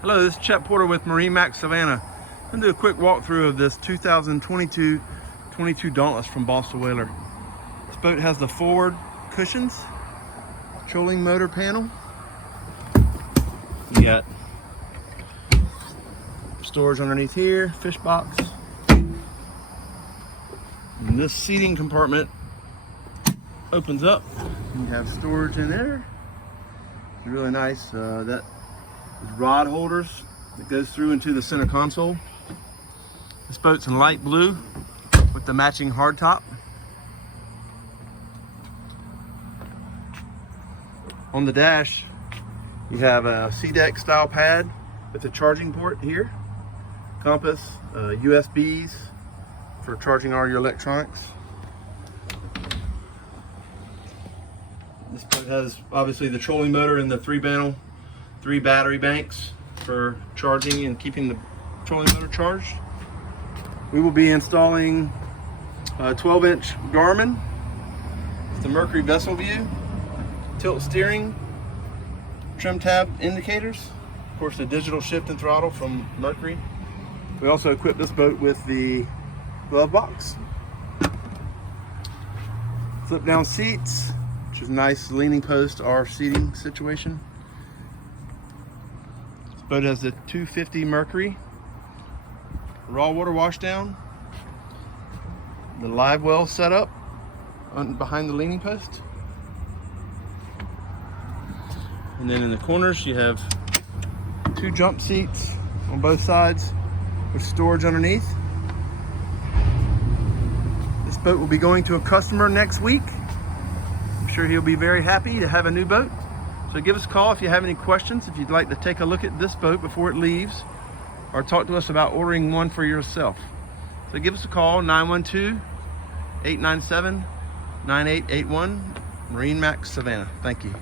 Hello, this is Chet Porter with MarineMax Savannah. I'm going to do a quick walkthrough of this 2022 Dauntless from Boston Whaler. This boat has the forward cushions, trolling motor panel. You got storage underneath here, fish box. And this seating compartment opens up. You have storage in there. It's really nice. That is rod holders that goes through into the center console. This boat's in light blue with the matching hardtop. On the dash, you have a C-deck style pad with a charging port here, compass, USBs for charging all your electronics. This boat has obviously the trolling motor and the three battery banks for charging and keeping the trolling motor charged. We will be installing a 12-inch Garmin with the Mercury vessel view, tilt steering, trim tab indicators, of course the digital shift and throttle from Mercury. We also equipped this boat with the glove box, flip down seats, which is a nice leaning post R seating situation. This boat has the 250 Mercury, raw water washdown, the livewell setup behind the leaning post. And then in the corners you have two jump seats on both sides with storage underneath. This boat will be going to a customer next week. I'm sure he'll be very happy to have a new boat. So give us a call if you have any questions, if you'd like to take a look at this boat before it leaves, or talk to us about ordering one for yourself. So give us a call, 912-897-9881, MarineMax Savannah. Thank you.